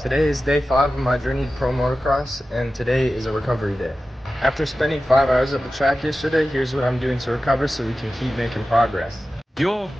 Today is day 5 of my journey to pro motocross, and today is a recovery day. After spending 5 hours at the track yesterday, here's what I'm doing to recover so we can keep making progress. Yo,